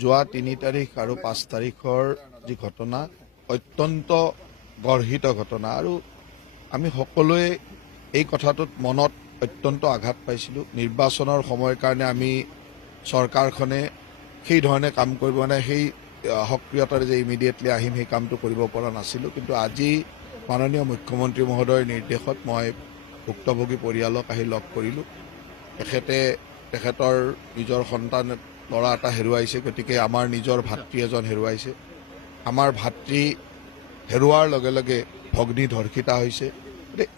যোৱা ৩ তাৰিখ আৰু ৫ তাৰিখৰ যি ঘটনা অত্যন্ত গৰ্হিত ঘটনা আৰু আমি সকলোৱে এই কথাটোত মনত অত্যন্ত আঘাত পাইছিলোঁ। নিৰ্বাচনৰ সময়ৰ কাৰণে আমি চৰকাৰখনে সেই ধৰণে কাম কৰিব মানে সেই সক্ৰিয়তাৰে যে ইমিডিয়েটলি আহিম সেই কামটো কৰিব পৰা নাছিলোঁ। কিন্তু আজি মাননীয় মুখ্যমন্ত্ৰী মহোদয়ৰ নিৰ্দেশত মই ভুক্তভোগী পৰিয়ালক আহি লগ কৰিলোঁ। তেখেতৰ নিজৰ সন্তান ল'ৰা এটা হেৰুৱাইছে, গতিকে আমাৰ নিজৰ ভাতৃ এজন হেৰুৱাইছে। আমাৰ ভাতৃ হেৰুৱাৰ লগে লগে ভগ্নী ধৰ্ষিতা হৈছে।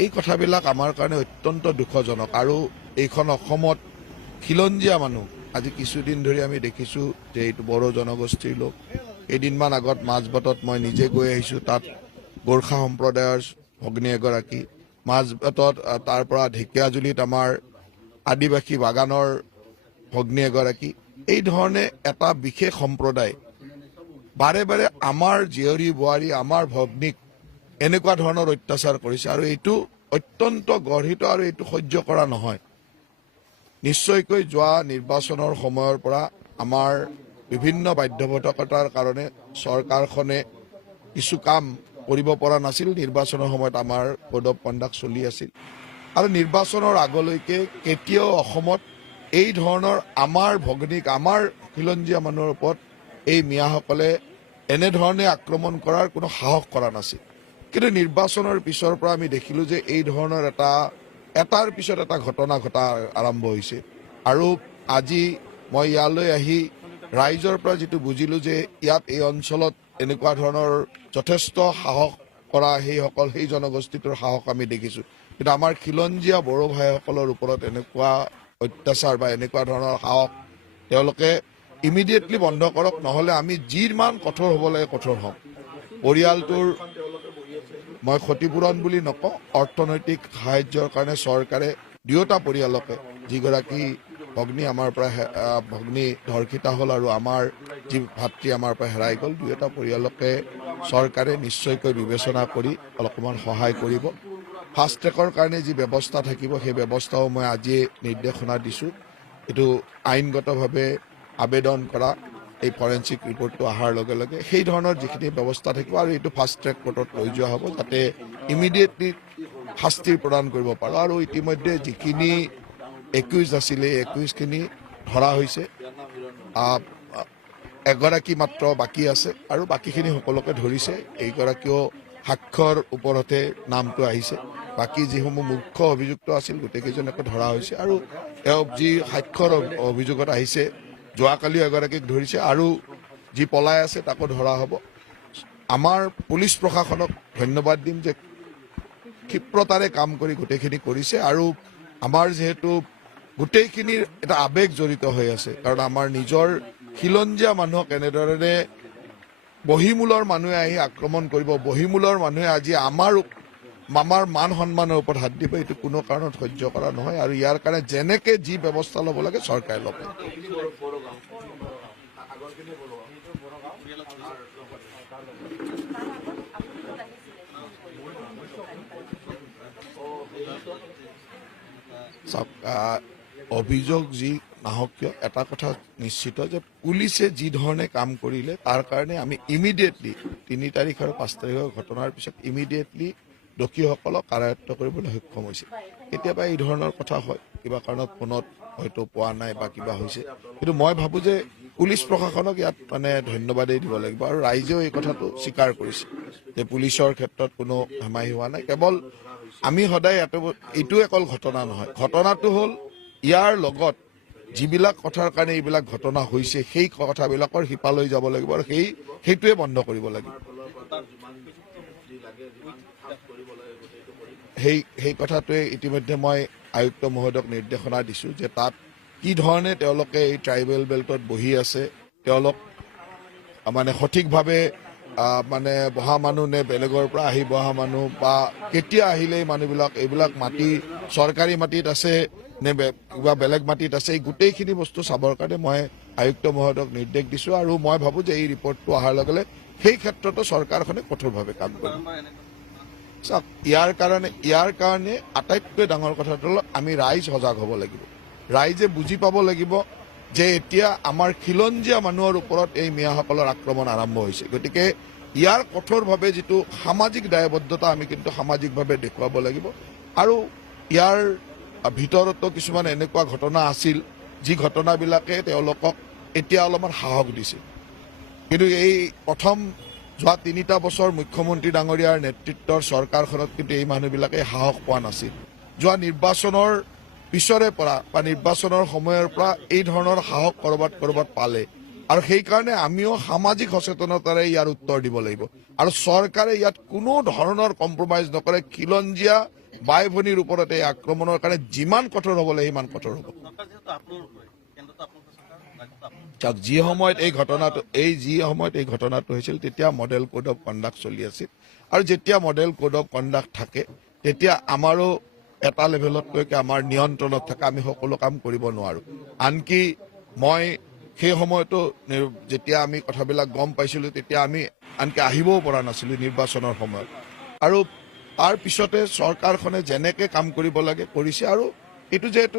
এই কথাবিলাক আমাৰ কাৰণে অত্যন্ত দুখজনক আৰু এইখন অসমত খিলঞ্জীয়া মানুহ আজি কিছুদিন ধৰি আমি দেখিছোঁ যে এইটো বড়ো জনগোষ্ঠীৰ লোক। কেইদিনমান আগত মাজবাটত মই নিজে গৈ আহিছোঁ, তাত গোৰ্খা সম্প্ৰদায়ৰ ভগ্নী এগৰাকী, মাজবাটত তাৰ পৰা ঢেকীয়াজুলিত আমাৰ আদিবাসী বাগানৰ ভগ্নী এগৰাকী। এই ধৰণে এটা বিশেষ সম্প্ৰদায় বাৰে বাৰে আমাৰ জীয়ৰী বোৱাৰী আমাৰ ভগ্নীক এনেকুৱা ধৰণৰ অত্যাচাৰ কৰিছে আৰু এইটো অত্যন্ত গৰ্হিত আৰু এইটো সহ্য কৰা নহয়। নিশ্চয়কৈ যোৱা নিৰ্বাচনৰ সময়ৰ পৰা আমাৰ বিভিন্ন বাধ্যবাধকতাৰ কাৰণে চৰকাৰখনে কিছু কাম কৰিব পৰা নাছিল। নিৰ্বাচনৰ সময়ত আমাৰ কোড অফ কণ্ডাক্ট চলি আছিল আৰু নিৰ্বাচনৰ আগলৈকে কেতিয়াও অসমত এই ধৰণৰ আমাৰ ভগ্নীক আমাৰ খিলঞ্জীয়া মানুহৰ ওপৰত এই মিয়াসকলে এনেধৰণে আক্ৰমণ কৰাৰ কোনো সাহস কৰা নাছিল। কিন্তু নিৰ্বাচনৰ পিছৰ পৰা আমি দেখিলোঁ যে এই ধৰণৰ এটাৰ পিছত এটা ঘটনা ঘটা আৰম্ভ হৈছে আৰু আজি মই ইয়ালৈ আহি ৰাইজৰ পৰা যিটো বুজিলোঁ যে ইয়াত এই অঞ্চলত এনেকুৱা ধৰণৰ যথেষ্ট সাহস কৰা সেই জনগোষ্ঠীটোৰ সাহস আমি দেখিছোঁ। কিন্তু আমাৰ খিলঞ্জীয়া বড়ো ভাইসকলৰ ওপৰত এনেকুৱা অত্যাচাৰ বা এনেকুৱা ধৰণৰ সাহস তেওঁলোকে ইমিডিয়েটলি বন্ধ কৰক, নহ'লে আমি যিমান কঠোৰ হ'ব লাগে কঠোৰ হ'ম। পৰিয়ালটোৰ মই ক্ষতিপূৰণ বুলি নকওঁ, অৰ্থনৈতিক সাহায্যৰ কাৰণে চৰকাৰে দুয়োটা পৰিয়ালকে, যিগৰাকী ভগ্নী আমাৰ পৰা ভগ্নী ধৰ্ষিতা হ'ল আৰু আমাৰ যি ভাতৃ আমাৰ পৰা হেৰাই গ'ল, দুয়োটা পৰিয়ালকে চৰকাৰে নিশ্চয়কৈ বিবেচনা কৰি অলপমান সহায় কৰিব। ফাষ্ট ট্ৰেকৰ কাৰণে যি ব্যৱস্থা থাকিব সেই ব্যৱস্থাও মই আজিয়ে নিৰ্দেশনা দিছোঁ। এইটো আইনগতভাৱে আবেদন কৰা এই ফৰেঞ্চিক ৰিপৰ্টটো অহাৰ লগে লগে সেই ধৰণৰ যিখিনি ব্যৱস্থা থাকিব আৰু এইটো ফাষ্ট ট্ৰেক কোৰ্টত লৈ যোৱা হ'ব যাতে ইমিডিয়েটলি শাস্তি প্ৰদান কৰিব পাৰোঁ। আৰু ইতিমধ্যে যিখিনি একুইজ আছিলে এই একুইজখিনি ধৰা হৈছে, এগৰাকী মাত্ৰ বাকী আছে আৰু বাকীখিনি সকলোকে ধৰিছে। এইগৰাকীও সাক্ষ্যৰ ওপৰতে নামটো আহিছে। বাকী যিসমূহ মুখ্য অভিযুক্ত আছিল গোটেইকেইজনকে ধৰা হৈছে আৰু তেওঁ যি সাক্ষ্যৰ অভিযোগত আহিছে, যোৱাকালিও এগৰাকীক ধৰিছে আৰু যি পলাই আছে তাকো ধৰা হ'ব। আমাৰ পুলিচ প্ৰশাসনক ধন্যবাদ দিম যে ক্ষিপ্ৰতাৰে কাম কৰি গোটেইখিনি কৰিছে আৰু আমাৰ যিহেতু গোটেইখিনিৰ এটা আৱেগ জড়িত হৈ আছে, কাৰণ আমাৰ নিজৰ খিলঞ্জীয়া মানুহক এনেধৰণে বহিমূলৰ মানুহে আহি আক্ৰমণ কৰিব, বহিমূলৰ মানুহে আজি আমাৰ মান সন্মানৰ ওপৰত হাত দিব, এইটো কোনো কাৰণত সহ্য কৰা নহয় আৰু ইয়াৰ কাৰণে যেনেকে যি ব্যৱস্থা ল'ব লাগে চৰকাৰে ল'ব। অভিযোগ যি নাহক কিয় এটা কথা নিশ্চিত যে পুলিচে যি ধৰণে কাম কৰিলে তাৰ কাৰণে আমি ইমিডিয়েটলি ৩ তাৰিখ আৰু ৫ তাৰিখৰ ঘটনাৰ পিছত ইমিডিয়েটলি দোষীসকলক কাৰায়ত্ব কৰিবলৈ সক্ষম হৈছে। কেতিয়াবা এই ধৰণৰ কথা হয়, কিবা কাৰণত ফোনত হয়তো পোৱা নাই বা কিবা হৈছে, কিন্তু মই ভাবোঁ যে পুলিচ প্ৰশাসনক ইয়াত মানে ধন্যবাদেই দিব লাগিব আৰু ৰাইজেও এই কথাটো স্বীকাৰ কৰিছে যে পুলিচৰ ক্ষেত্ৰত কোনো হেমাহি হোৱা নাই। কেৱল আমি সদায় এইটো অকল ঘটনা নহয়, ঘটনাটো হ'ল ইয়াৰ লগত যিবিলাক কথাৰ কাৰণে এইবিলাক ঘটনা হৈছে সেই কথাবিলাকৰ শিপালৈ যাব লাগিব আৰু সেইটোৱে বন্ধ কৰিব লাগিব। সেই কথাটোৱে ইতিমধ্যে মই আয়ুক্ত মহোদয়ক নিৰ্দেশনা দিছোঁ যে তাত কি ধৰণে তেওঁলোকে এই ট্ৰাইবেল বেল্টত বহি আছে, তেওঁলোক মানে সঠিকভাৱে মানে বহা মানুহ নে বেলেগৰ পৰা আহি বহা মানুহ বা কেতিয়া আহিলে এই মানুহবিলাক, এইবিলাক মাটি চৰকাৰী মাটিত আছে নে কিবা বেলেগ মাটিত আছে, এই গোটেইখিনি বস্তু চাবৰ কাৰণে মই আয়ুক্ত মহোদয়ক নিৰ্দেশ দিছোঁ আৰু মই ভাবোঁ যে এই ৰিপৰ্টটো অহাৰ লগে লগে সেই ক্ষেত্ৰতো চৰকাৰখনে কঠোৰভাৱে কাম কৰিব। চাওক, ইয়াৰ কাৰণে আটাইতকৈ ডাঙৰ কথাটো হ'ল আমি ৰাইজ সজাগ হ'ব লাগিব, ৰাইজে বুজি পাব লাগিব যে এতিয়া আমাৰ খিলঞ্জীয়া মানুহৰ ওপৰত এই মিয়াসকলৰ আক্ৰমণ আৰম্ভ হৈছে গতিকে ইয়াৰ কঠোৰভাৱে যিটো সামাজিক দায়বদ্ধতা আমি কিন্তু সামাজিকভাৱে দেখুৱাব লাগিব আৰু ইয়াৰ ভিতৰতো কিছুমান এনেকুৱা ঘটনা আছিল যি ঘটনাবিলাকে তেওঁলোকক এতিয়া অলপমান সাহস দিছে কিন্তু এই প্ৰথম যোৱা ৩টা বছৰ মুখ্যমন্ত্ৰী ডাঙৰীয়াৰ নেতৃত্বৰ চৰকাৰখনত কিন্তু এই মানুহবিলাকে সাহস পোৱা নাছিল যোৱা নিৰ্বাচনৰ পিছৰে পৰা বা নিৰ্বাচনৰ সময়ৰ পৰা এই ধৰণৰ সাহস কৰবাত পালে আৰু সেইকাৰণে আমিও সামাজিক সচেতনতাৰে ইয়াৰ উত্তৰ দিব লাগিব আৰু চৰকাৰে ইয়াত কোনো ধৰণৰ কম্প্ৰমাইজ নকৰে খিলঞ্জীয়া বাই ভনীৰ ওপৰত এই আক্ৰমণৰ কাৰণে যিমান কঠোৰ হ'ব লাগে সিমান কঠোৰ হ'ব যি সময়ত এই ঘটনাটো হৈছিল তেতিয়া মডেল কোড অফ কণ্ডাক্ট চলি আছিল আৰু যেতিয়া মডেল কোড অফ কণ্ডাক্ট থাকে তেতিয়া আমাৰো এটা লেভেলতলৈকে আমাৰ নিয়ন্ত্ৰণত থাকে আমি সকলো কাম কৰিব নোৱাৰো আনকি মই সেই সময়তো যেতিয়া আমি কথাবিলাক গম পাইছিলোঁ তেতিয়া আমি আনকি আহিবও পৰা নাছিলোঁ নিৰ্বাচনৰ সময়ত আৰু তাৰ পিছতে চৰকাৰখনে যেনেকৈ কাম কৰিব লাগে কৰিছে আৰু এইটো যিহেতু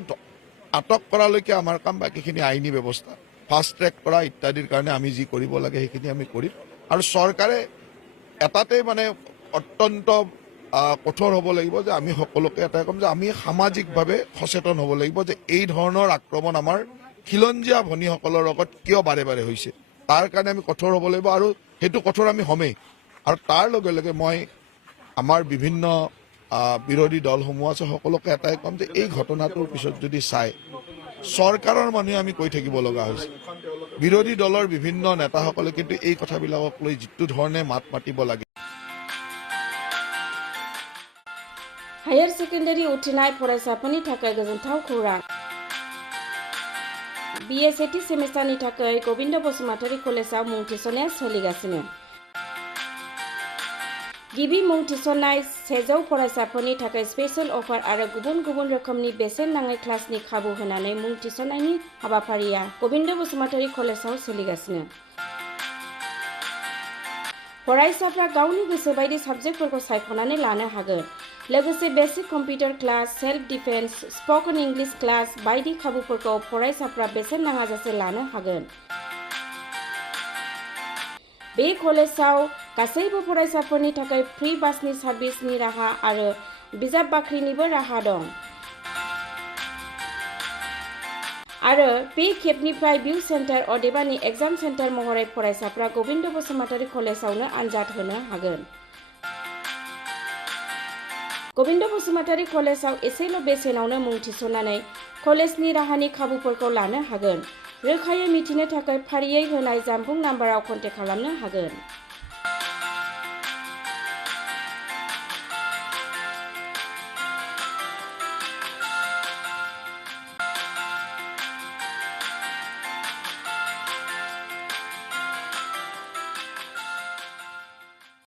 আটক কৰালৈকে আমাৰ কাম বাকীখিনি আইনী ব্যৱস্থা ফাষ্ট ট্ৰেক কৰা ইত্যাদিৰ কাৰণে আমি যি কৰিব লাগে সেইখিনি আমি কৰিম আৰু চৰকাৰে এটাতেই মানে অত্যন্ত কঠোৰ হ'ব লাগিব যে আমি সকলোকে এটাই ক'ম যে আমি সামাজিকভাৱে সচেতন হ'ব লাগিব যে এই ধৰণৰ আক্ৰমণ আমাৰ খিলঞ্জীয়া ভনীসকলৰ লগত কিয় বাৰে বাৰে হৈছে তাৰ কাৰণে আমি কঠোৰ হ'ব লাগিব আৰু সেইটো কঠোৰ আমি হ'মেই আৰু তাৰ লগে লগে মই আমাৰ বিভিন্ন বিৰোধী দলসমূহ আছে সকলোকে এটাই ক'ম যে এই ঘটনাটোৰ পিছত যদি চাই চৰকাৰৰ মানুহে আমি কৈ থাকিব লগা হৈছে বিৰোধী দলৰ বিভিন্ন নেতাসকলে কিন্তু এই কথাবিলাকক লৈ যিটো ধৰণে মাত মাতিব লাগে हायर सेकेन्डारि उथ्रिनाय फरायसाफोरनि थाखाय गोजोनथाव खौरां BSAT सेमिस्टारनि थाखाय गोविन्द बसुमतारी कलेजाव मुं थिसननाया सोलिगासिनो गिबि मुं थिसननाय 100 फरायसाफोरनि थाखाय स्पेशल अफार आरो गुबुन गुबुन रोखोमनि बेसेन नाङै क्लासनि खाबु होनानै मुं थिसननायनि हाबाफारिया गोविन्द बसुमतारी कलेजाव सोलिगासिनो फरायसाफ्रा गावनि गोसो बायदि साबजेक्टफोरखौ सायख'नानै लानो हागोन लोगोसे basic computer class self defence spoken English class बायदि खाबुफोरखौ फरायसाफ्रा बेसेन नाङाजासे लानो हागोन बे कलेजाव गासैबो फरायसाफोरनि थाखाय फ्रि बासनि सार्भिसनि राहा आरो बिजाब बाख्रिनिबो राहा दं आरो बे खेबनिफ्राय भिउ सेन्टार अदेबानि एग्जाम सेन्टार महरै फरायसाफ्रा गोविन्द बसुमतारी कलेजावनो आनजाद होनो हागोन गोविन्द बसुमतारी कलेजाव एसेल' बेसेनावनो मुं थिसननानै कलेजनि राहानि खाबुफोरखौ लानो हागोन रोखायै मिथिनो थाखाय फारियै होनाय जानबुं नाम्बाराव कन्टेक्ट खालामनो हागोन